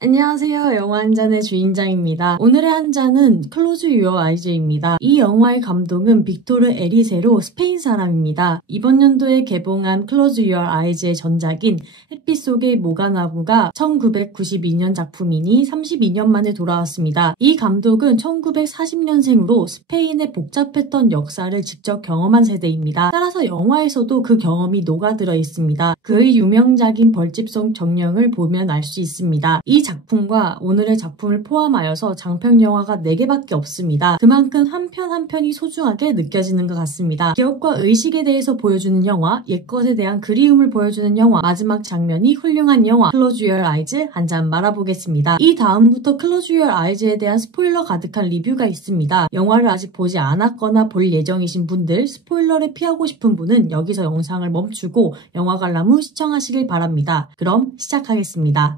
안녕하세요. 영화 한 잔의 주인장입니다. 오늘의 한 잔은 클로즈 유어 아이즈입니다. 이 영화의 감독은 빅토르 에리세로 스페인 사람입니다. 이번 연도에 개봉한 클로즈 유어 아이즈의 전작인 햇빛 속의 모가나무가 1992년 작품이니 32년 만에 돌아왔습니다. 이 감독은 1940년생으로 스페인의 복잡했던 역사를 직접 경험한 세대입니다. 따라서 영화에서도 그 경험이 녹아들어 있습니다. 그의 유명작인 벌집 속 정령을 보면 알 수 있습니다. 이 작품과 오늘의 작품을 포함하여서 장편 영화가 4개밖에 없습니다. 그만큼 한 편 한 편이 소중하게 느껴지는 것 같습니다. 기억과 의식에 대해서 보여주는 영화, 옛것에 대한 그리움을 보여주는 영화, 마지막 장면이 훌륭한 영화, 클로즈 유어 아이즈 한 잔 말아보겠습니다. 이 다음부터 클로즈 유어 아이즈에 대한 스포일러 가득한 리뷰가 있습니다. 영화를 아직 보지 않았거나 볼 예정이신 분들, 스포일러를 피하고 싶은 분은 여기서 영상을 멈추고 영화 관람 후 시청하시길 바랍니다. 그럼 시작하겠습니다.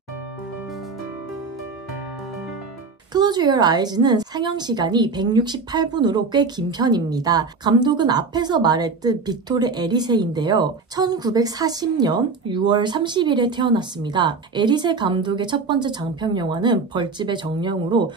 클로즈 유어 아이즈는 상영시간이 168분으로 꽤 긴 편입니다. 감독은 앞에서 말했듯 빅토르 에리세인데요. 1940년 6월 30일에 태어났습니다. 에리세 감독의 첫 번째 장편 영화는 벌집의 정령으로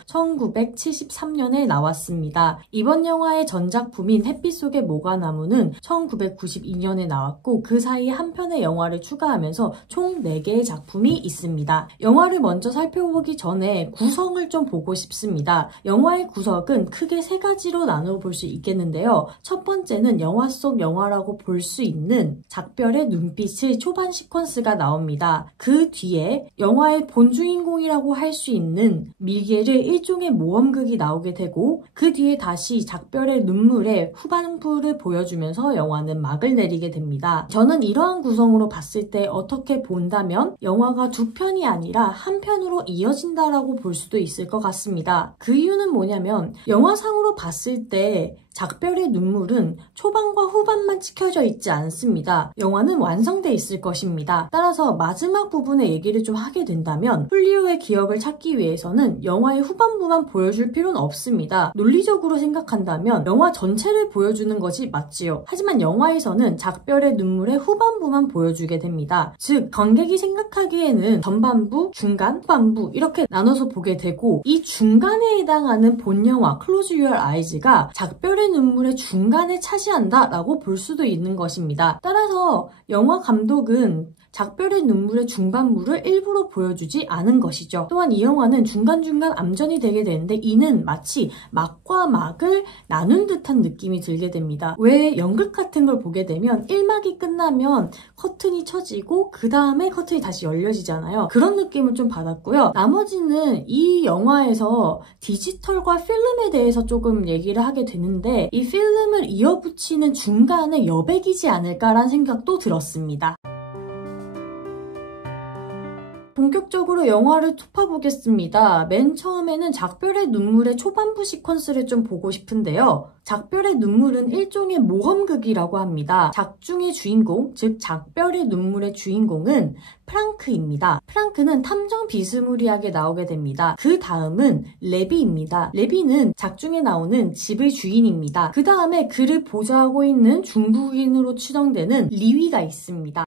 1973년에 나왔습니다. 이번 영화의 전작품인 햇빛 속의 모가나무는 1992년에 나왔고 그 사이에 한 편의 영화를 추가하면서 총 4개의 작품이 있습니다. 영화를 먼저 살펴보기 전에 구성을 좀 보고 싶습니다. 영화의 구성은 크게 3가지로 나누어 볼 수 있겠는데요. 첫 번째는 영화 속 영화라고 볼 수 있는 작별의 눈빛의 초반 시퀀스가 나옵니다. 그 뒤에 영화의 본 주인공이라고 할 수 있는 미겔의 일종의 모험극이 나오게 되고 그 뒤에 다시 작별의 눈물의 후반부를 보여주면서 영화는 막을 내리게 됩니다. 저는 이러한 구성으로 봤을 때 어떻게 본다면 영화가 2편이 아니라 한 편으로 이어진다라고 볼 수도 있을 것 같습니다. 그 이유는 뭐냐면 영화상으로 봤을 때 작별의 눈물은 초반과 후반만 찍혀져 있지 않습니다. 영화는 완성돼 있을 것입니다. 따라서 마지막 부분의 얘기를 좀 하게 된다면 훌리오의 기억을 찾기 위해서는 영화의 후반부만 보여줄 필요는 없습니다. 논리적으로 생각한다면 영화 전체를 보여주는 것이 맞지요. 하지만 영화에서는 작별의 눈물의 후반부만 보여주게 됩니다. 즉 관객이 생각하기에는 전반부, 중간, 후반부 이렇게 나눠서 보게 되고 이 중간에 해당하는 본 영화 클로즈 유어 아이즈가 작별의 눈물의 중간에 차지한다 라고 볼 수도 있는 것입니다. 따라서 영화 감독은 작별의 눈물의 중반부를 일부러 보여주지 않은 것이죠. 또한 이 영화는 중간중간 암전이 되게 되는데 이는 마치 막과 막을 나눈 듯한 느낌이 들게 됩니다. 왜 연극 같은 걸 보게 되면 1막이 끝나면 커튼이 쳐지고 그 다음에 커튼이 다시 열려지잖아요. 그런 느낌을 좀 받았고요. 나머지는 이 영화에서 디지털과 필름에 대해서 조금 얘기를 하게 되는데 이 필름을 이어붙이는 중간에 여백이지 않을까라는 생각도 들었습니다. 본격적으로 영화를 톱파보겠습니다. 맨 처음에는 작별의 눈물의 초반부 시퀀스를 좀 보고 싶은데요. 작별의 눈물은 일종의 모험극이라고 합니다. 작중의 주인공, 즉 작별의 눈물의 주인공은 프랑크입니다. 프랑크는 탐정 비스무리하게 나오게 됩니다. 그 다음은 레비입니다. 레비는 작중에 나오는 집의 주인입니다. 그 다음에 그를 보좌하고 있는 중국인으로 추정되는 리위가 있습니다.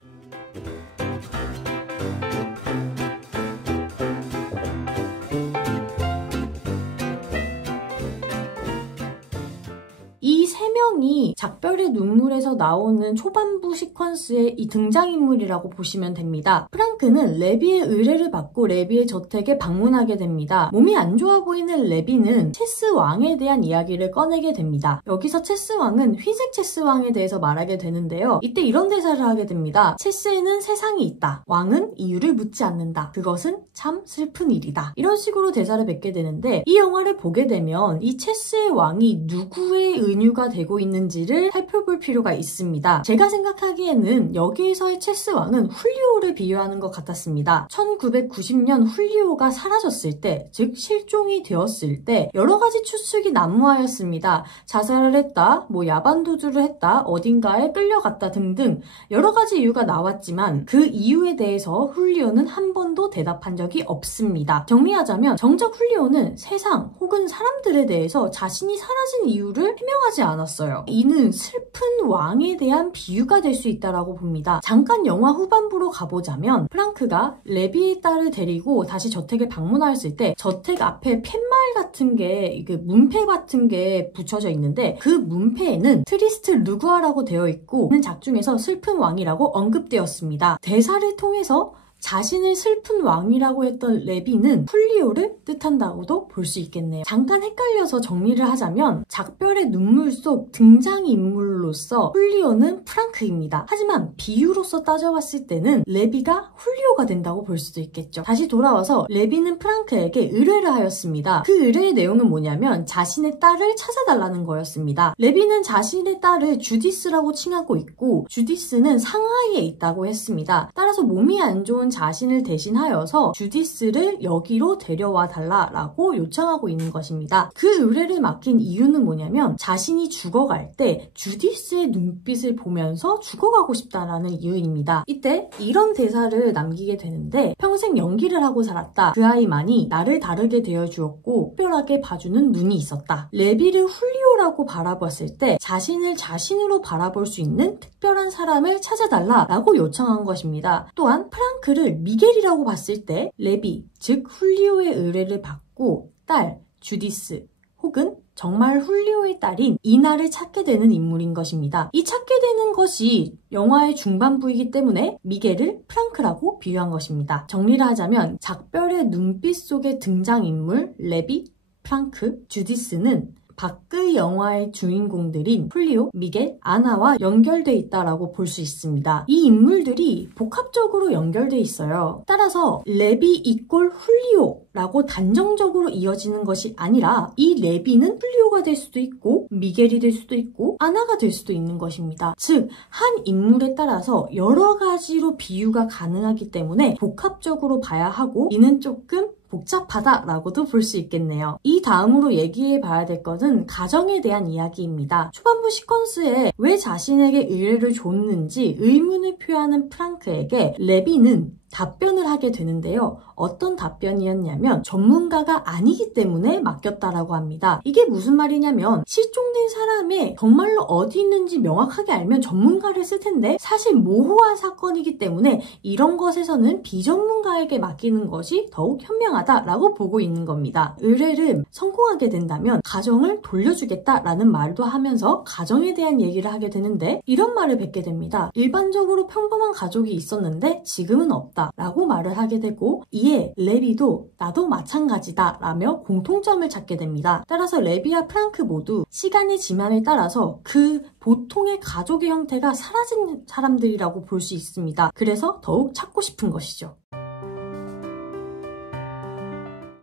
이 3명이 작별의 눈물에서 나오는 초반부 시퀀스의 이 등장인물이라고 보시면 됩니다. 프랑크는 레비의 의뢰를 받고 레비의 저택에 방문하게 됩니다. 몸이 안 좋아 보이는 레비는 체스 왕에 대한 이야기를 꺼내게 됩니다. 여기서 체스 왕은 휘색 체스 왕에 대해서 말하게 되는데요. 이때 이런 대사를 하게 됩니다. 체스에는 세상이 있다. 왕은 이유를 묻지 않는다. 그것은 참 슬픈 일이다. 이런 식으로 대사를 뱉게 되는데 이 영화를 보게 되면 이 체스의 왕이 누구의 은유가 되고 있는지를 살펴볼 필요가 있습니다. 제가 생각하기에는 여기에서의 체스 왕은 훌리오를 비유하는 것 같았습니다. 1990년 훌리오가 사라졌을 때, 즉 실종이 되었을 때 여러 가지 추측이 난무하였습니다. 자살을 했다, 야반 도주를 했다, 어딘가에 끌려갔다 등등 여러 가지 이유가 나왔지만 그 이유에 대해서 훌리오는 한 번도 대답한 적이 없습니다. 정리하자면 정작 훌리오는 세상 혹은 사람들에 대해서 자신이 사라진 이유를 해명하지 않았습니다. 않았어요. 이는 슬픈 왕에 대한 비유가 될 수 있다라고 봅니다. 잠깐 영화 후반부로 가보자면 프랑크가 레비의 딸을 데리고 다시 저택에 방문하였을 때 저택 앞에 팻말 같은 게 문패 같은 게 붙여져 있는데 그 문패에는 트리스트 르구아라고 되어 있고 작중에서 슬픈 왕이라고 언급되었습니다. 대사를 통해서 자신을 슬픈 왕이라고 했던 레비는 훌리오를 뜻한다고도 볼 수 있겠네요. 잠깐 헷갈려서 정리를 하자면 작별의 눈물 속 등장인물로서 훌리오는 프랑크입니다. 하지만 비유로서 따져봤을 때는 레비가 훌리오가 된다고 볼 수도 있겠죠. 다시 돌아와서 레비는 프랑크에게 의뢰를 하였습니다. 그 의뢰의 내용은 뭐냐면 자신의 딸을 찾아달라는 거였습니다. 레비는 자신의 딸을 주디스라고 칭하고 있고 주디스는 상하이에 있다고 했습니다. 따라서 몸이 안 좋은 자신을 대신하여서 주디스를 여기로 데려와 달라라고 요청하고 있는 것입니다. 그 의뢰를 맡긴 이유는 뭐냐면 자신이 죽어갈 때 주디스의 눈빛을 보면서 죽어가고 싶다라는 이유입니다. 이때 이런 대사를 남기게 되는데 평생 연기를 하고 살았다. 그 아이만이 나를 다르게 되어주었고 특별하게 봐주는 눈이 있었다. 레비를 훌리오라고 바라봤을 때 자신을 자신으로 바라볼 수 있는 특별한 사람을 찾아달라라고 요청한 것입니다. 또한 프랑크를 미겔이라고 봤을 때 레비, 즉 훌리오의 의뢰를 받고 딸, 주디스 혹은 정말 훌리오의 딸인 이나를 찾게 되는 인물인 것입니다. 이 찾게 되는 것이 영화의 중반부이기 때문에 미겔을 프랑크라고 비유한 것입니다. 정리를 하자면 작별의 눈빛 속의 등장인물 레비, 프랑크, 주디스는 밖의 영화의 주인공들인 훌리오, 미겔, 아나와 연결돼 있다라고 볼 수 있습니다. 이 인물들이 복합적으로 연결돼 있어요. 따라서 레비 이꼴 훌리오라고 단정적으로 이어지는 것이 아니라 이 레비는 훌리오가 될 수도 있고 미겔이 될 수도 있고 아나가 될 수도 있는 것입니다. 즉, 한 인물에 따라서 여러 가지로 비유가 가능하기 때문에 복합적으로 봐야 하고 이는 조금 복잡하다라고도 볼 수 있겠네요. 이 다음으로 얘기해 봐야 될 것은 가정에 대한 이야기입니다. 초반부 시퀀스에 왜 자신에게 의뢰를 줬는지 의문을 표하는 프랑크에게 레비는 답변을 하게 되는데요. 어떤 답변이었냐면 전문가가 아니기 때문에 맡겼다라고 합니다. 이게 무슨 말이냐면 실종된 사람이 정말로 어디 있는지 명확하게 알면 전문가를 쓸 텐데 사실 모호한 사건이기 때문에 이런 것에서는 비전문가에게 맡기는 것이 더욱 현명하다라고 보고 있는 겁니다. 의뢰를 성공하게 된다면 가정을 돌려주겠다라는 말도 하면서 가정에 대한 얘기를 하게 되는데 이런 말을 뱉게 됩니다. 일반적으로 평범한 가족이 있었는데 지금은 없다 라고 말을 하게 되고 이에 레비도 나도 마찬가지다 라며 공통점을 찾게 됩니다. 따라서 레비와 프랑크 모두 시간이 지남에 따라서 그 보통의 가족의 형태가 사라진 사람들이라고 볼 수 있습니다. 그래서 더욱 찾고 싶은 것이죠.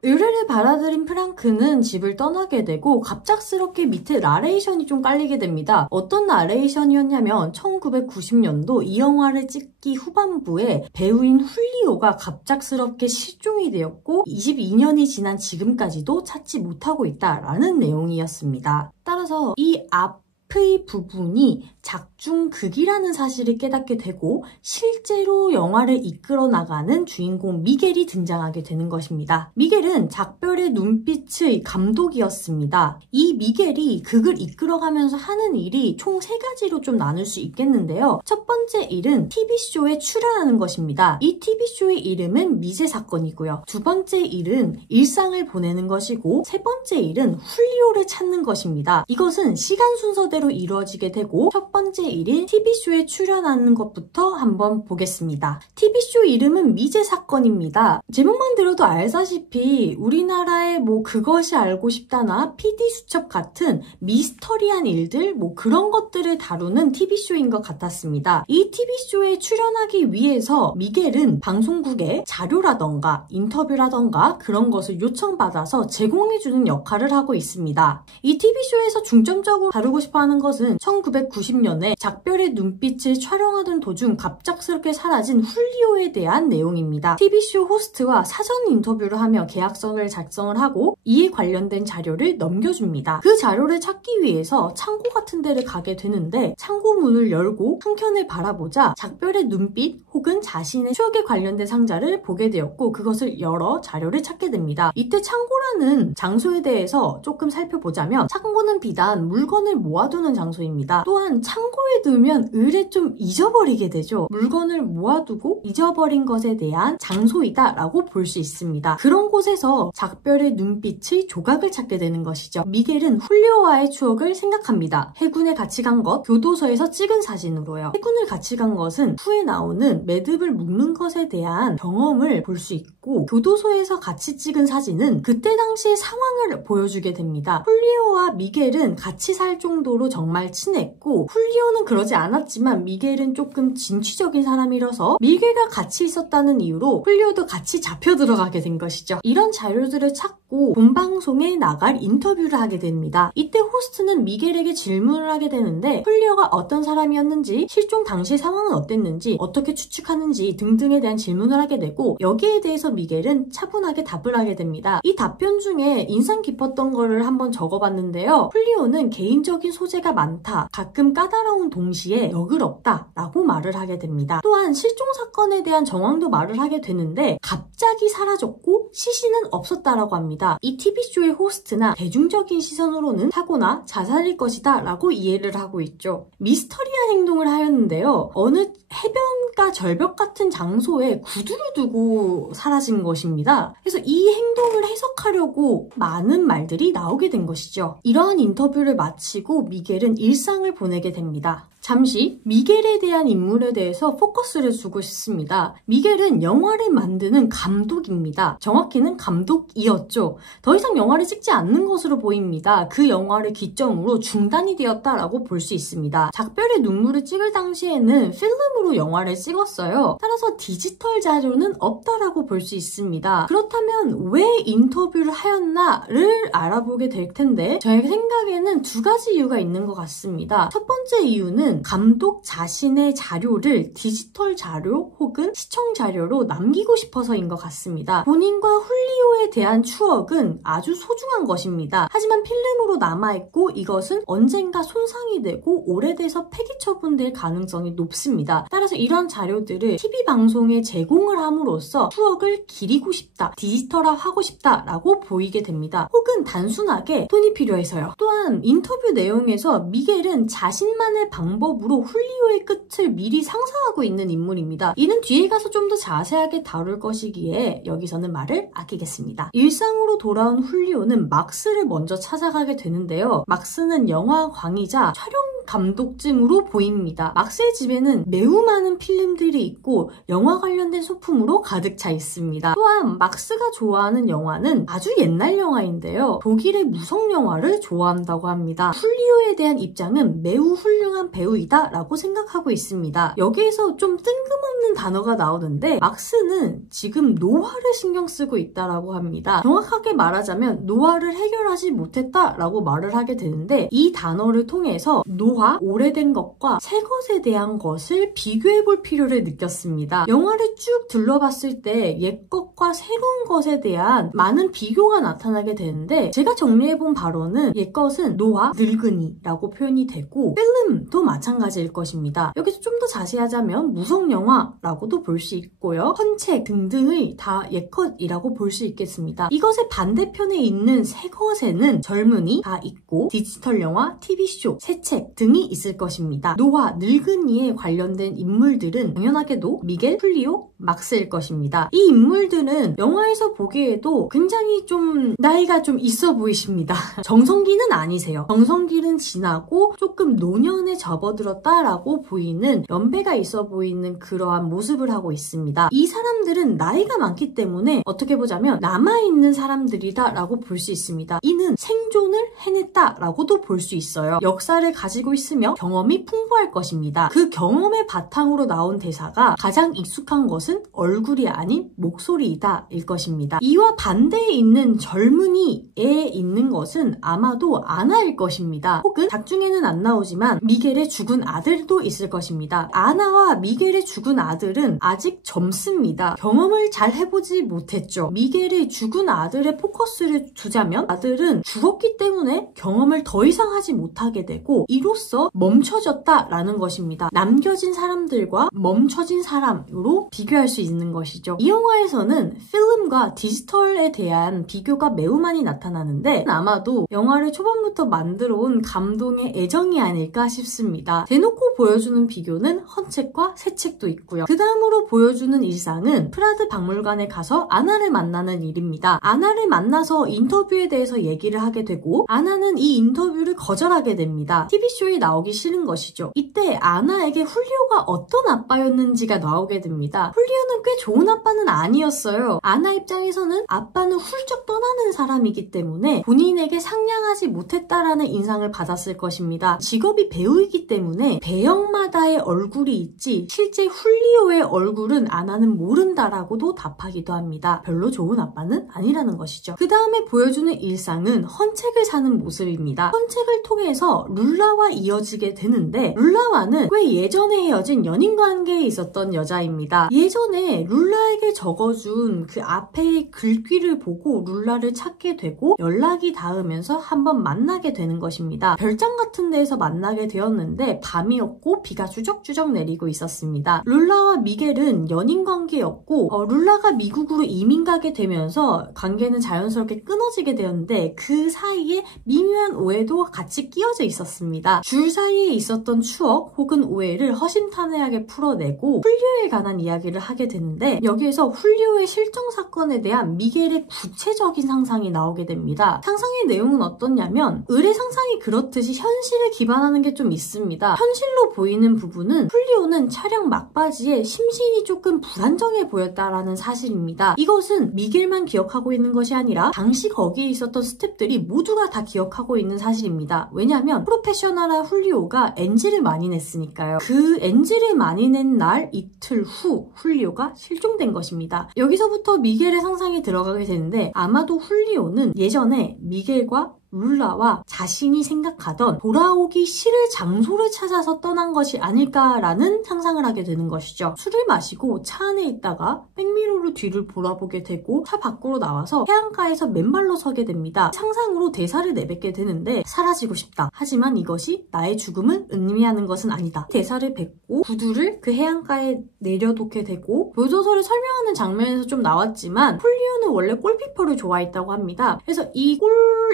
의뢰를 받아들인 프랑크는 집을 떠나게 되고 갑작스럽게 밑에 나레이션이 좀 깔리게 됩니다. 어떤 나레이션이었냐면 1990년도 이 영화를 찍기 후반부에 배우인 훌리오가 갑작스럽게 실종이 되었고 22년이 지난 지금까지도 찾지 못하고 있다라는 내용이었습니다. 따라서 이 앞의 부분이 작중극이라는 사실을 깨닫게 되고 실제로 영화를 이끌어 나가는 주인공 미겔이 등장하게 되는 것입니다. 미겔은 작별의 눈빛의 감독이었습니다. 이 미겔이 극을 이끌어가면서 하는 일이 총 3가지로 좀 나눌 수 있겠는데요. 첫 번째 일은 TV쇼에 출연하는 것입니다. 이 TV쇼의 이름은 미제 사건이고요. 두 번째 일은 일상을 보내는 것이고 세 번째 일은 훌리오를 찾는 것입니다. 이것은 시간 순서대로 이루어지게 되고 첫 번째 일인 TV쇼에 출연하는 것부터 한번 보겠습니다. TV쇼 이름은 미제 사건입니다. 제목만 들어도 알다시피 우리나라의 그것이 알고 싶다나 PD수첩 같은 미스터리한 일들 그런 것들을 다루는 TV쇼인 것 같았습니다. 이 TV쇼에 출연하기 위해서 미겔은 방송국에 자료라던가 인터뷰라던가 그런 것을 요청받아서 제공해주는 역할을 하고 있습니다. 이 TV쇼에서 중점적으로 다루고 싶어하는 것은 1990년에 작별의 눈빛을 촬영하던 도중 갑작스럽게 사라진 훌리오에 대한 내용입니다. TV쇼 호스트와 사전 인터뷰를 하며 계약서를 작성을 하고 이에 관련된 자료를 넘겨줍니다. 그 자료를 찾기 위해서 창고 같은 데를 가게 되는데 창고 문을 열고 한켠을 바라보자 작별의 눈빛 혹은 자신의 추억에 관련된 상자를 보게 되었고 그것을 열어 자료를 찾게 됩니다. 이때 창고라는 장소에 대해서 조금 살펴보자면 창고는 비단 물건을 모아두는 모아두는 장소입니다. 또한 창고에 두면 을에 좀 잊어버리게 되죠. 물건을 모아두고 잊어버린 것에 대한 장소이다 라고 볼 수 있습니다. 그런 곳에서 작별의 눈빛의 조각을 찾게 되는 것이죠. 미겔은 훌리오와의 추억을 생각합니다. 해군에 같이 간 것, 교도소에서 찍은 사진으로요. 해군을 같이 간 것은 후에 나오는 매듭을 묶는 것에 대한 경험을 볼 수 있고, 교도소에서 같이 찍은 사진은 그때 당시의 상황을 보여주게 됩니다. 훌리오와 미겔은 같이 살 정도로 정말 친했고, 훌리오는 그러지 않았지만 미겔은 조금 진취적인 사람이라서 미겔과 같이 있었다는 이유로 훌리오도 같이 잡혀 들어가게 된 것이죠. 이런 자료들을 찾고 본방송에 나갈 인터뷰를 하게 됩니다. 이때 호스트는 미겔에게 질문을 하게 되는데 훌리오가 어떤 사람이었는지, 실종 당시 상황은 어땠는지, 어떻게 추측하는지 등등에 대한 질문을 하게 되고, 여기에 대해서 미겔은 차분하게 답을 하게 됩니다. 이 답변 중에 인상 깊었던 거를 한번 적어봤는데요. 훌리오는 개인적인 소재가 많다, 가끔 까다로운 동시에 너그럽다 라고 말을 하게 됩니다. 또한 실종 사건에 대한 정황도 말을 하게 되는데 갑자기 사라졌고 시신은 없었다라고 합니다. 이 TV쇼의 호스트나 대중적인 시선으로는 사고나 자살일 것이다 라고 이해를 하고 있죠. 미스터리한 행동을 하였는데요. 어느 해변가 절벽 같은 장소에 구두를 두고 사라진 것입니다. 그래서 이 행동을 해석하려고 많은 말들이 나오게 된 것이죠. 이러한 인터뷰를 마치고 미겔은 일상을 보내게 됩니다. 잠시 미겔에 대한 인물에 대해서 포커스를 주고 싶습니다. 미겔은 영화를 만드는 감독입니다. 정확히는 감독이었죠. 더 이상 영화를 찍지 않는 것으로 보입니다. 그 영화를 기점으로 중단이 되었다라고 볼 수 있습니다. 작별의 눈물을 찍을 당시에는 필름으로 영화를 찍었어요. 따라서 디지털 자료는 없다라고 볼 수 있습니다. 그렇다면 왜 인터뷰를 하였나를 알아보게 될 텐데, 저의 생각에는 두 가지 이유가 있는 것 같습니다. 첫 번째 이유는 감독 자신의 자료를 디지털 자료 혹은 시청 자료로 남기고 싶어서인 것 같습니다. 본인과 훌리오에 대한 추억은 아주 소중한 것입니다. 하지만 필름으로 남아있고 이것은 언젠가 손상이 되고 오래돼서 폐기 처분될 가능성이 높습니다. 따라서 이런 자료들을 TV 방송에 제공을 함으로써 추억을 기리고 싶다, 디지털화하고 싶다라고 보이게 됩니다. 혹은 단순하게 돈이 필요해서요. 또한 인터뷰 내용에서 미겔은 자신만의 방법으로 훌리오의 끝을 미리 상상하고 있는 인물입니다. 이는 뒤에 가서 좀 더 자세하게 다룰 것이기에 여기서는 말을 아끼겠습니다. 일상으로 돌아온 훌리오는 막스를 먼저 찾아가게 되는데요. 막스는 영화광이자 촬영 감독증으로 보입니다. 막스의 집에는 매우 많은 필름들이 있고 영화 관련된 소품으로 가득 차 있습니다. 또한 막스가 좋아하는 영화는 아주 옛날 영화인데요. 독일의 무성 영화를 좋아한다고 합니다. 훌리오에 대한 입장은 매우 훌륭한 배우이다 라고 생각하고 있습니다. 여기에서 좀 뜬금없는 단어가 나오는데 막스는 지금 노화를 신경 쓰고 있다라고 합니다. 정확하게 말하자면 노화를 해결하지 못했다라고 말을 하게 되는데, 이 단어를 통해서 노화, 오래된 것과 새 것에 대한 것을 비교해 볼 필요를 느꼈습니다. 영화를 쭉 둘러봤을 때 옛 것과 새로운 것에 대한 많은 비교가 나타나게 되는데, 제가 정리해본 바로는 옛 것은 노화, 늙은이라고 표현이 되고 필름도 마찬가지일 것입니다. 여기서 좀 더 자세하자면 무성영화라고도 볼 수 있고요. 헌책 등등의 다 옛것이라고 볼 수 있겠습니다. 이것의 반대편에 있는 새 것에는 젊은이 다 있고 디지털 영화, TV쇼, 새 책 등이 있을 것입니다. 노화, 늙은이에 관련된 인물들은 당연하게도 미겔, 훌리오, 막스일 것입니다. 이 인물들은 영화에서 보기에도 굉장히 좀 나이가 좀 있어 보이십니다. 정성기는 아니세요. 정성기는 지나고 조금 노년에 접어들었다라고 보이는, 연배가 있어 보이는 그러한 모습을 하고 있습니다. 이 사람들은 나이가 많기 때문에 어떻게 보자면 남아있는 사람들이다라고 볼 수 있습니다. 이는 생존을 해냈다라고도 볼 수 있어요. 역사를 가지고 있으며 경험이 풍부할 것입니다. 그 경험의 바탕으로 나온 대사가 가장 익숙한 것은 얼굴이 아닌 목소리이다 일 것입니다. 이와 반대에 있는 젊은이에 있는 것은 아마도 아나일 것입니다. 혹은 작중에는 안 나오지만 미겔의 죽은 아들도 있을 것입니다. 아나와 미겔의 죽은 아들은 아직 젊습니다. 경험을 잘 해보지 못했죠. 미겔의 죽은 아들의 포커스를 두자면 아들은 죽었기 때문에 경험을 더 이상 하지 못하게 되고, 이로써 남으로써 멈춰졌다라는 것입니다. 남겨진 사람들과 멈춰진 사람으로 비교할 수 있는 것이죠. 이 영화에서는 필름과 디지털에 대한 비교가 매우 많이 나타나는데 아마도 영화를 초반부터 만들어 온 감동의 애정이 아닐까 싶습니다. 대놓고 보여주는 비교는 헌책과 새책도 있고요. 그 다음으로 보여주는 일상은 프라드 박물관에 가서 아나를 만나는 일입니다. 아나를 만나서 인터뷰에 대해서 얘기를 하게 되고 아나는 이 인터뷰를 거절하게 됩니다. TV쇼에 나오기 싫은 것이죠. 이때 아나에게 훌리오가 어떤 아빠였는지가 나오게 됩니다. 훌리오는 꽤 좋은 아빠는 아니었어요. 아나 입장에서는 아빠는 훌쩍 떠나는 사람이기 때문에 본인에게 상냥하지 못했다라는 인상을 받았을 것입니다. 직업이 배우이기 때문에 배역마다의 얼굴이 있지 실제 훌리오의 얼굴은 아나는 모른다라고도 답하기도 합니다. 별로 좋은 아빠는 아니라는 것이죠. 그 다음에 보여주는 일상은 헌책을 사는 모습입니다. 헌책을 통해서 룰라와 이어지게 되는데 룰라와는 꽤 예전에 헤어진 연인 관계에 있었던 여자입니다. 예전에 룰라에게 적어준 그 앞에 글귀를 보고 룰라를 찾게 되고 연락이 닿으면서 한번 만나게 되는 것입니다. 별장 같은 데에서 만나게 되었는데 밤이었고 비가 주적주적 내리고 있었습니다. 룰라와 미겔은 연인 관계였고 룰라가 미국으로 이민 가게 되면서 관계는 자연스럽게 끊어지게 되었는데 그 사이에 미묘한 오해도 같이 끼어져 있었습니다. 줄 사이에 있었던 추억 혹은 오해를 허심탄회하게 풀어내고 훌리오에 관한 이야기를 하게 되는데 여기에서 훌리오의 실종 사건에 대한 미겔의 구체적인 상상이 나오게 됩니다. 상상의 내용은 어떻냐면 의뢰 상상이 그렇듯이 현실에 기반하는 게 좀 있습니다. 현실로 보이는 부분은 훌리오는 촬영 막바지에 심신이 조금 불안정해 보였다라는 사실입니다. 이것은 미겔만 기억하고 있는 것이 아니라 당시 거기에 있었던 스태프들이 모두가 다 기억하고 있는 사실입니다. 왜냐하면 프로페셔널한 훌리오가 NG를 많이 냈으니까요. 그 NG를 많이 낸 날 이틀 후 훌리오가 실종된 것입니다. 여기서부터 미겔의 상상이 들어가게 되는데 아마도 훌리오는 예전에 미겔과 룰라와 자신이 생각하던 돌아오기 싫을 장소를 찾아서 떠난 것이 아닐까라는 상상을 하게 되는 것이죠. 술을 마시고 차 안에 있다가 백미러로 뒤를 돌아보게 되고 차 밖으로 나와서 해안가에서 맨발로 서게 됩니다. 상상으로 대사를 내뱉게 되는데 사라지고 싶다. 하지만 이것이 나의 죽음을 의미하는 것은 아니다. 대사를 뱉고 구두를 그 해안가에 내려놓게 되고 교도소를 설명하는 장면에서 좀 나왔지만 훌리오는 원래 골피퍼를 좋아했다고 합니다. 그래서 이 골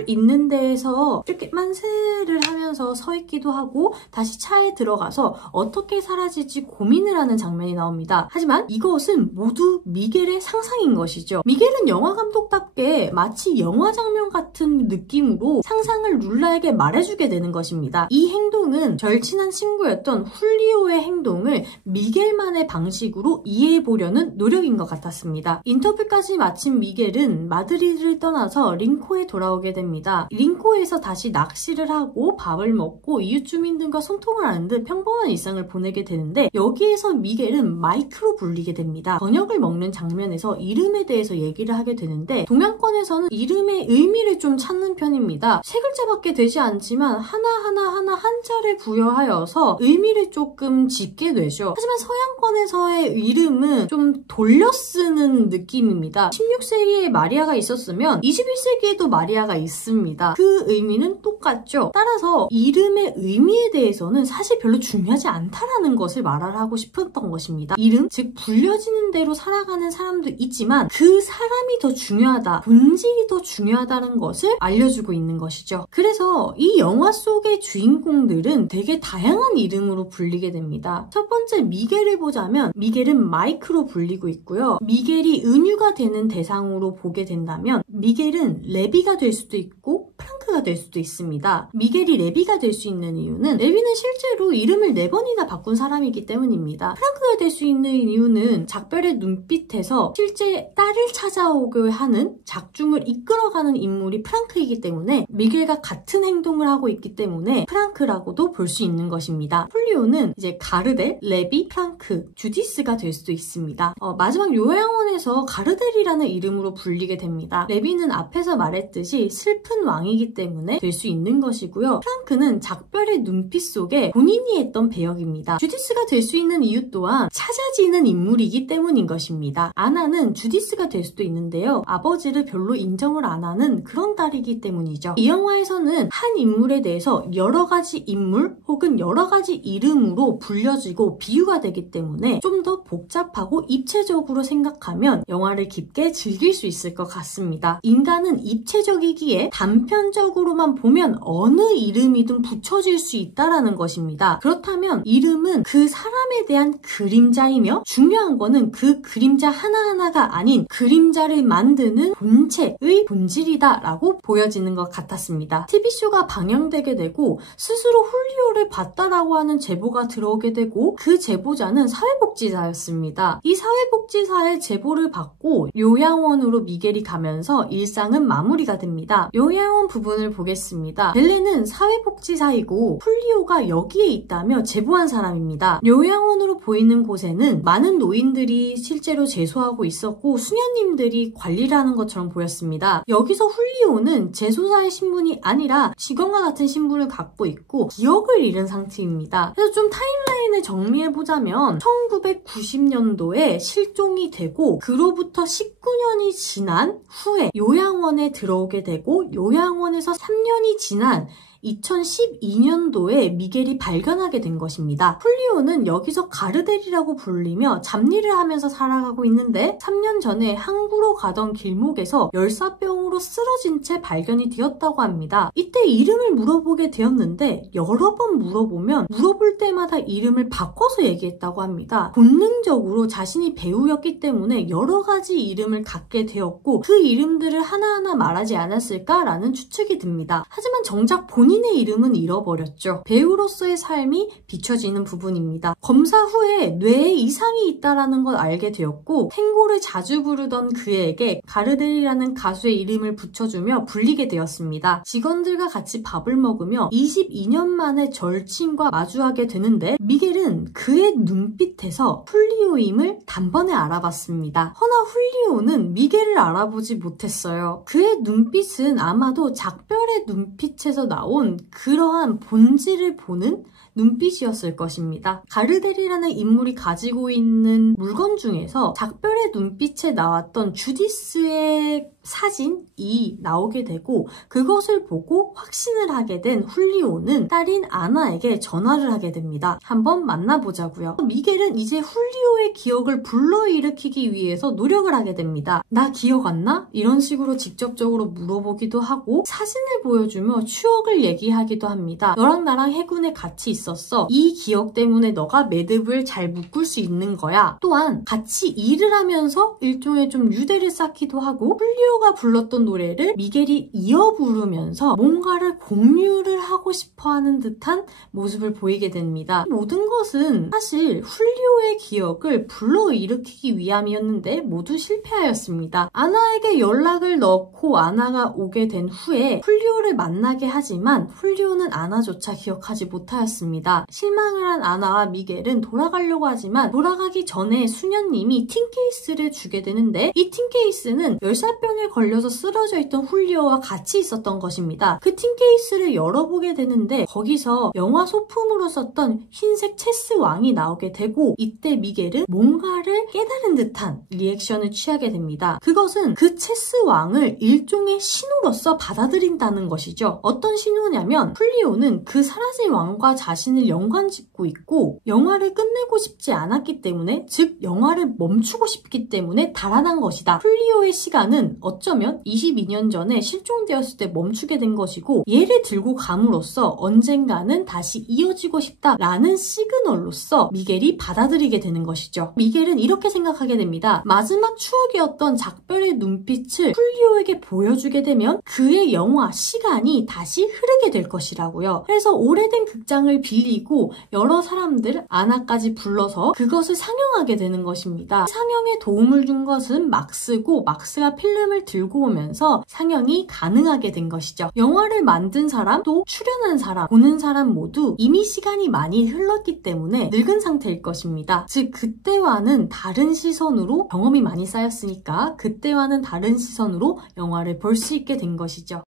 있는 데에서 이렇게 만세를 하면서 서 있기도 하고 다시 차에 들어가서 어떻게 사라질지 고민을 하는 장면이 나옵니다. 하지만 이것은 모두 미겔의 상상인 것이죠. 미겔은 영화 감독답게 마치 영화 장면 같은 느낌으로 상상을 룰라에게 말해주게 되는 것입니다. 이 행동은 절친한 친구였던 훌리오의 행동을 미겔만의 방식으로 이해해보려는 노력인 것 같았습니다. 인터뷰까지 마친 미겔은 마드리드를 떠나서 링코에 돌아오게 됩니다. 링코에서 다시 낚시를 하고 밥을 먹고 이웃 주민들과 소통을 하는 듯 평범한 일상을 보내게 되는데 여기에서 미겔은 마이크로 불리게 됩니다. 저녁을 먹는 장면에서 이름에 대해서 얘기를 하게 되는데 동양권에서는 이름의 의미를 좀 찾는 편입니다. 세 글자밖에 되지 않지만 하나하나 한자를 부여하여서 의미를 조금 짚게 되죠. 하지만 서양권에서의 이름은 좀 돌려 쓰는 느낌입니다. 16세기에 마리아가 있었으면 21세기에도 마리아가 있습니다. 그 의미는 똑같죠. 따라서 이름의 의미에 대해서는 사실 별로 중요하지 않다라는 것을 말하고 싶었던 것입니다. 이름, 즉 불려지는 대로 살아가는 사람도 있지만 그 사람이 더 중요하다, 본질이 더 중요하다는 것을 알려주고 있는 것이죠. 그래서 이 영화 속의 주인공들은 되게 다양한 이름으로 불리게 됩니다. 첫 번째 미겔을 보자면 미겔은 마이크로 불리고 있고요. 미겔이 은유가 되는 대상으로 보게 된다면 미겔은 레비가 될 수도 있고 프랑크가 될 수도 있습니다. 미겔이 레비가 될 수 있는 이유는 레비는 실제로 이름을 4번이나 바꾼 사람이기 때문입니다. 프랑크가 될 수 있는 이유는 작별의 눈빛에서 실제 딸을 찾아오게 하는 작중을 이끌어가는 인물이 프랑크이기 때문에 미겔과 같은 행동을 하고 있기 때문에 프랑크라고도 볼 수 있는 것입니다. 폴리오는 이제 가르델, 레비, 프랑크, 주디스가 될 수도 있습니다. 마지막 요양원에서 가르델이라는 이름으로 불리게 됩니다. 레비는 앞에서 말했듯이 슬픈 왕이 왕이기 때문에 될 수 있는 것이고요. 프랑크는 작별의 눈빛 속에 본인이 했던 배역입니다. 주디스가 될 수 있는 이유 또한 찾아지는 인물이기 때문인 것입니다. 아나는 주디스가 될 수도 있는데요. 아버지를 별로 인정을 안 하는 그런 딸이기 때문이죠. 이 영화에서는 한 인물에 대해서 여러 가지 인물 혹은 여러 가지 이름으로 불려지고 비유가 되기 때문에 좀 더 복잡하고 입체적으로 생각하면 영화를 깊게 즐길 수 있을 것 같습니다. 인간은 입체적이기에 단편적으로만 보면 어느 이름이든 붙여질 수 있다라는 것입니다. 그렇다면 이름은 그 사람에 대한 그림자이며 중요한 거는 그 그림자 하나하나가 아닌 그림자를 만드는 본체의 본질이다라고 보여지는 것 같았습니다. TV쇼가 방영되게 되고 스스로 훌리오를 봤다라고 하는 제보가 들어오게 되고 그 제보자는 사회복지사였습니다. 이 사회복지사의 제보를 받고 요양원으로 미겔이 가면서 일상은 마무리가 됩니다. 요양원 부분을 보겠습니다. 벨레는 사회복지사이고 훌리오가 여기에 있다며 제보한 사람입니다. 요양원으로 보이는 곳에는 많은 노인들이 실제로 재소하고 있었고 수녀님들이 관리를 하는 것처럼 보였습니다. 여기서 훌리오는 재소사의 신분이 아니라 직원과 같은 신분을 갖고 있고 기억을 잃은 상태입니다. 그래서 좀 타임라인을 정리해보자면 1990년도에 실종이 되고 그로부터 19년이 지난 후에 요양원에 들어오게 되고 요양원에서 3년이 지난 2012년도에 미겔이 발견하게 된 것입니다. 훌리오는 여기서 가르델이라고 불리며 잡일을 하면서 살아가고 있는데 3년 전에 항구로 가던 길목에서 열사병으로 쓰러진 채 발견이 되었다고 합니다. 이때 이름을 물어보게 되었는데 여러 번 물어보면 물어볼 때마다 이름을 바꿔서 얘기했다고 합니다. 본능적으로 자신이 배우였기 때문에 여러 가지 이름을 갖게 되었고 그 이름들을 하나하나 말하지 않았을까라는 추측이 듭니다. 하지만 정작 본인의 이름은 잃어버렸죠. 배우로서의 삶이 비춰지는 부분입니다. 검사 후에 뇌에 이상이 있다는 걸 알게 되었고 탱고를 자주 부르던 그에게 가르델이라는 가수의 이름을 붙여주며 불리게 되었습니다. 직원들과 같이 밥을 먹으며 22년 만에 절친과 마주하게 되는데 미겔은 그의 눈빛에서 훌리오임을 단번에 알아봤습니다. 허나 훌리오는 미겔을 알아보지 못했어요. 그의 눈빛은 아마도 작별의 눈빛에서 나온 그러한 본질을 보는 눈빛이었을 것입니다. 가르델이라는 인물이 가지고 있는 물건 중에서 작별의 눈빛에 나왔던 주디스의 사진이 나오게 되고 그것을 보고 확신을 하게 된 훌리오는 딸인 아나에게 전화를 하게 됩니다. 한번 만나보자고요. 미겔은 이제 훌리오의 기억을 불러일으키기 위해서 노력을 하게 됩니다. 나 기억 안 나? 이런 식으로 직접적으로 물어보기도 하고 사진을 보여주며 추억을 얘기하기도 합니다. 너랑 나랑 해군에 같이 있었어. 이 기억 때문에 너가 매듭을 잘 묶을 수 있는 거야. 또한 같이 일을 하면서 일종의 좀 유대를 쌓기도 하고 훌리오가 불렀던 노래를 미겔이 이어 부르면서 뭔가를 공유를 하고 싶어하는 듯한 모습을 보이게 됩니다. 모든 것은 사실 훌리오의 기억을 불러일으키기 위함이었는데 모두 실패하였습니다. 아나에게 연락을 넣고 아나가 오게 된 후에 훌리오를 만나게 하지만 훌리오는 아나조차 기억하지 못하였습니다. 실망을 한 아나와 미겔은 돌아가려고 하지만 돌아가기 전에 수녀님이 틴케이스를 주게 되는데 이 틴케이스는 열사병에 걸려서 쓰러져 있던 훌리오와 같이 있었던 것입니다. 그 틴케이스를 열어보게 되는데 거기서 영화 소품으로 썼던 흰색 체스 왕이 나오게 되고 이때 미겔은 뭔가를 깨달은 듯한 리액션을 취하게 됩니다. 그것은 그 체스 왕을 일종의 신호로서 받아들인다는 것이죠. 어떤 신호냐면 훌리오는 그 사라진 왕과 자신을 연관짓고 있고 영화를 끝내고 싶지 않았기 때문에 즉 영화를 멈추고 싶기 때문에 달아난 것이다. 훌리오의 시간은 어쩌면 22년 전에 실종되었을 때 멈추게 된 것이고 얘를 들고 감으로써 언젠가는 다시 이어지고 싶다라는 시그널로서 미겔이 받아들이게 되는 것이죠. 미겔은 이렇게 생각하게 됩니다. 마지막 추억이었던 작별의 눈빛을 훌리오에게 보여주게 되면 그의 영화, 시간이 다시 흐르게 될 것이라고요. 그래서 오래된 극장을 빌리고 여러 사람들, 아나까지 불러서 그것을 상영하게 되는 것입니다. 상영에 도움을 준 것은 막스고 막스가 필름을 들고 오면서 상영이 가능하게 된 것이죠. 영화를 만든 사람, 또 출연한 사람, 보는 사람 모두 이미 시간이 많이 흘렀기 때문에 늙은 상태일 것입니다. 즉 그때와는 다른 시선으로 경험이 많이 쌓였으니까 그때와는 다른 시선으로 영화를 볼 수 있게 된 것이죠.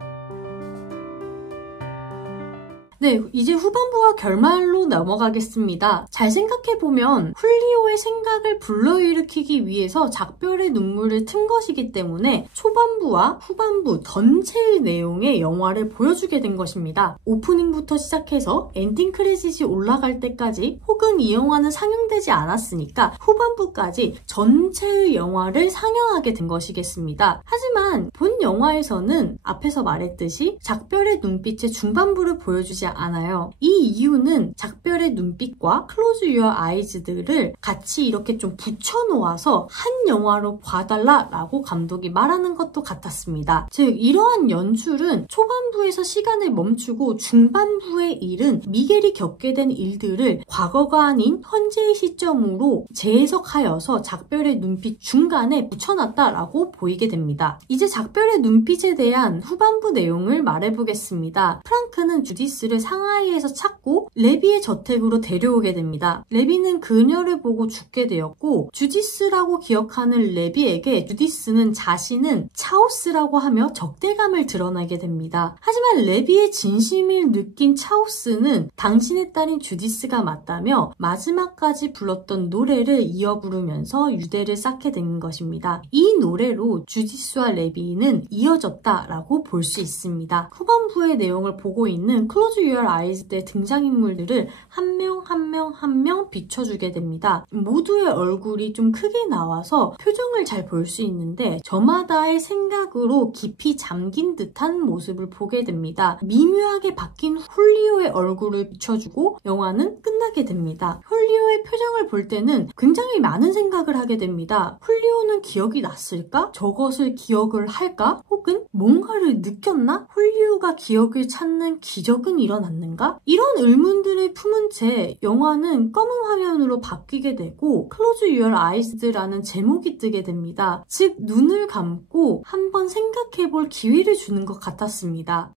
네, 이제 후반부와 결말로 넘어가겠습니다. 잘 생각해보면 훌리오의 생각을 불러일으키기 위해서 작별의 눈물을 튼 것이기 때문에 초반부와 후반부 전체의 내용의 영화를 보여주게 된 것입니다. 오프닝부터 시작해서 엔딩 크레딧이 올라갈 때까지 혹은 이 영화는 상영되지 않았으니까 후반부까지 전체의 영화를 상영하게 된 것이겠습니다. 하지만 본 영화에서는 앞에서 말했듯이 작별의 눈빛의 중반부를 보여주지 않아요. 이 이유는 작별의 눈빛과 Close Your Eyes들을 같이 이렇게 좀 붙여놓아서 한 영화로 봐달라라고 감독이 말하는 것도 같았습니다. 즉 이러한 연출은 초반부에서 시간을 멈추고 중반부의 일은 미겔이 겪게 된 일들을 과거가 아닌 현재의 시점으로 재해석하여서 작별의 눈빛 중간에 붙여놨다라고 보이게 됩니다. 이제 작별의 눈빛에 대한 후반부 내용을 말해보겠습니다. 프랑크는 주디스를 상하이에서 찾고 레비의 저택으로 데려오게 됩니다. 레비는 그녀를 보고 죽게 되었고 주디스라고 기억하는 레비에게 주디스는 자신은 차오스라고 하며 적대감을 드러내게 됩니다. 하지만 레비의 진심을 느낀 차오스는 당신의 딸인 주디스가 맞다며 마지막까지 불렀던 노래를 이어 부르면서 유대를 쌓게 된 것입니다. 이 노래로 주디스와 레비는 이어졌다라고 볼 수 있습니다. 후반부의 내용을 보고 있는 Close Your Eyes 때 등장인물들을 한 명 한 명 비춰주게 됩니다. 모두의 얼굴이 좀 크게 나와서 표정을 잘 볼 수 있는데 저마다의 생각으로 깊이 잠긴 듯한 모습을 보게 됩니다. 미묘하게 바뀐 훌리오의 얼굴을 비춰주고 영화는 끝나게 됩니다. 훌리오의 표정을 볼 때는 굉장히 많은 생각을 하게 됩니다. 훌리오는 기억이 났을까? 저것을 기억을 할까? 혹은 뭔가를 느꼈나? 훌리오가 기억을 찾는 기적은 일어났는가? 이런 의문들을 품은 채 영화는 검은 화면으로 바뀌게 되고 Close Your Eyes라는 제목이 뜨게 됩니다. 즉 눈을 감고 한번 생각해볼 기회를 주는 것 같았습니다.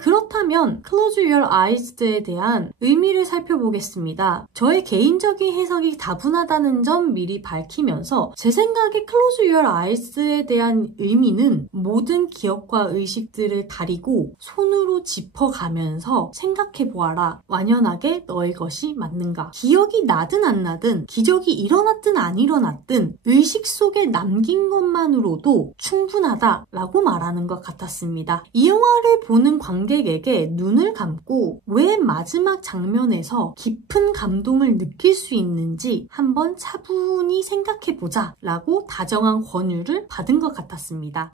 그렇다면 Close Your Eyes에 대한 의미를 살펴보겠습니다. 저의 개인적인 해석이 다분하다는 점 미리 밝히면서 제 생각에 Close Your Eyes에 대한 의미는 모든 기억과 의식들을 가리고 손으로 짚어가면서 생각해보아라. 완연하게 너의 것이 맞는가? 기억이 나든 안 나든 기적이 일어났든 안 일어났든 의식 속에 남긴 것만으로도 충분하다라고 말하는 것 같았습니다. 이 영화를 보는 관객에게 눈을 감고 왜 마지막 장면에서 깊은 감동을 느낄 수 있는지 한번 차분히 생각해보자 라고 다정한 권유를 받은 것 같았습니다.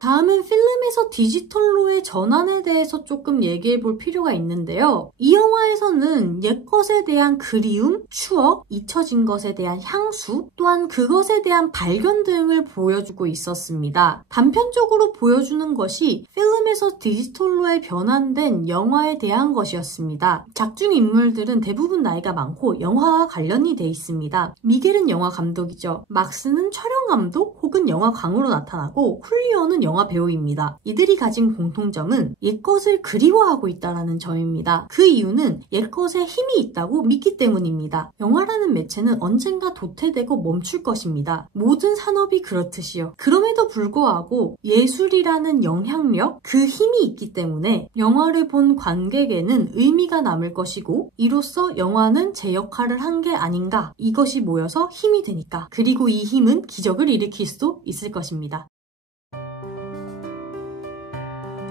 다음은 필름에서 디지털로의 전환에 대해서 조금 얘기해 볼 필요가 있는데요. 이 영화에서는 옛것에 대한 그리움, 추억, 잊혀진 것에 대한 향수, 또한 그것에 대한 발견 등을 보여주고 있었습니다. 단편적으로 보여주는 것이 필름에서 디지털로에 변환된 영화에 대한 것이었습니다. 작중 인물들은 대부분 나이가 많고 영화와 관련이 돼 있습니다. 미겔은 영화 감독이죠. 막스는 촬영 감독 혹은 영화광으로 나타나고 훌리오는 영화 배우입니다. 이들이 가진 공통점은 옛것을 그리워하고 있다는 점입니다. 그 이유는 옛것에 힘이 있다고 믿기 때문입니다. 영화라는 매체는 언젠가 도태되고 멈출 것입니다. 모든 산업이 그렇듯이요. 그럼에도 불구하고 예술이라는 영향력, 그 힘이 있기 때문에 영화를 본 관객에는 의미가 남을 것이고 이로써 영화는 제 역할을 한 게 아닌가, 이것이 모여서 힘이 되니까. 그리고 이 힘은 기적을 일으킬 수도 있을 것입니다.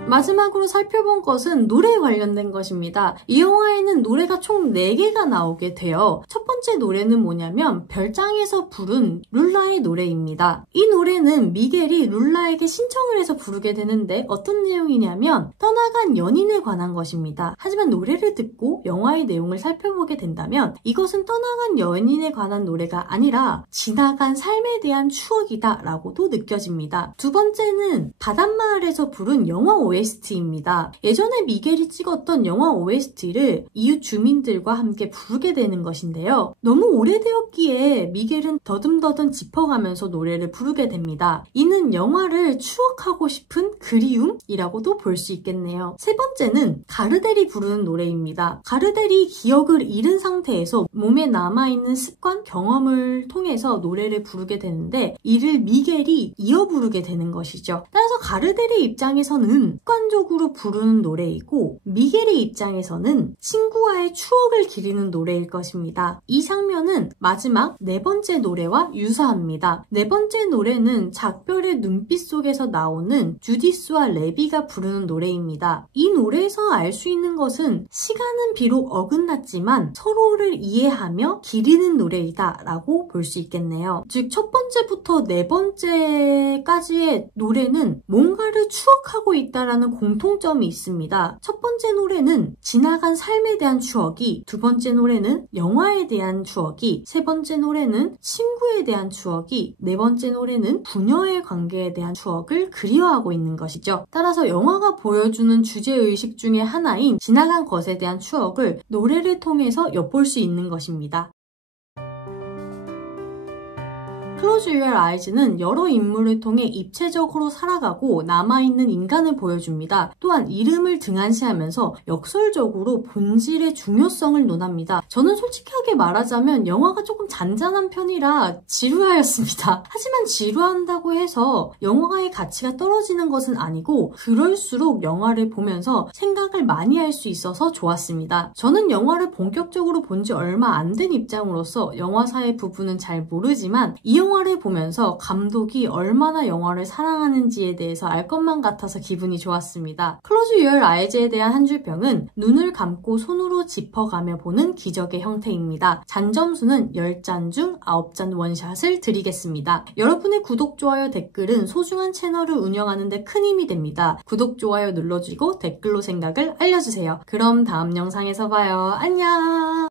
마지막으로 살펴본 것은 노래에 관련된 것입니다. 이 영화에는 노래가 총 4개가 나오게 돼요. 첫 번째 노래는 뭐냐면 별장에서 부른 룰라의 노래입니다. 이 노래는 미겔이 룰라에게 신청을 해서 부르게 되는데 어떤 내용이냐면 떠나간 연인에 관한 것입니다. 하지만 노래를 듣고 영화의 내용을 살펴보게 된다면 이것은 떠나간 연인에 관한 노래가 아니라 지나간 삶에 대한 추억이다 라고도 느껴집니다. 두 번째는 바닷마을에서 부른 영화 OST OST입니다. 예전에 미겔이 찍었던 영화 OST를 이웃 주민들과 함께 부르게 되는 것인데요. 너무 오래되었기에 미겔은 더듬더듬 짚어가면서 노래를 부르게 됩니다. 이는 영화를 추억하고 싶은 그리움이라고도 볼 수 있겠네요. 세 번째는 가르델이 부르는 노래입니다. 가르델이 기억을 잃은 상태에서 몸에 남아있는 습관, 경험을 통해서 노래를 부르게 되는데 이를 미겔이 이어 부르게 되는 것이죠. 따라서 가르델의 입장에서는 습관적으로 부르는 노래이고 미겔의 입장에서는 친구와의 추억을 기리는 노래일 것입니다. 이 장면은 마지막 네 번째 노래와 유사합니다. 네 번째 노래는 작별의 눈빛 속에서 나오는 주디스와 레비가 부르는 노래입니다. 이 노래에서 알 수 있는 것은 시간은 비록 어긋났지만 서로를 이해하며 기리는 노래이다 라고 볼 수 있겠네요. 즉 첫 번째부터 네 번째까지의 노래는 뭔가를 추억하고 있다라는 공통점이 있습니다. 첫 번째 노래는 지나간 삶에 대한 추억이, 두 번째 노래는 영화에 대한 추억이, 세 번째 노래는 친구에 대한 추억이, 네 번째 노래는 부녀의 관계에 대한 추억을 그리워하고 있는 것이죠. 따라서 영화가 보여주는 주제의식 중에 하나인 지나간 것에 대한 추억을 노래를 통해서 엿볼 수 있는 것입니다. Close Your Eyes는 여러 인물을 통해 입체적으로 살아가고 남아있는 인간을 보여줍니다. 또한 이름을 등한시하면서 역설적으로 본질의 중요성을 논합니다. 저는 솔직하게 말하자면 영화가 조금 잔잔한 편이라 지루하였습니다. 하지만 지루한다고 해서 영화의 가치가 떨어지는 것은 아니고 그럴수록 영화를 보면서 생각을 많이 할 수 있어서 좋았습니다. 저는 영화를 본격적으로 본 지 얼마 안 된 입장으로서 영화사의 부분은 잘 모르지만 이 영화를 보면서 감독이 얼마나 영화를 사랑하는지에 대해서 알 것만 같아서 기분이 좋았습니다. Close Your Eyes에 대한 한 줄 평은 눈을 감고 손으로 짚어가며 보는 기적의 형태입니다. 잔점수는 10잔 중 9잔 원샷을 드리겠습니다. 여러분의 구독, 좋아요, 댓글은 소중한 채널을 운영하는 데 큰 힘이 됩니다. 구독, 좋아요 눌러주고 댓글로 생각을 알려주세요. 그럼 다음 영상에서 봐요. 안녕!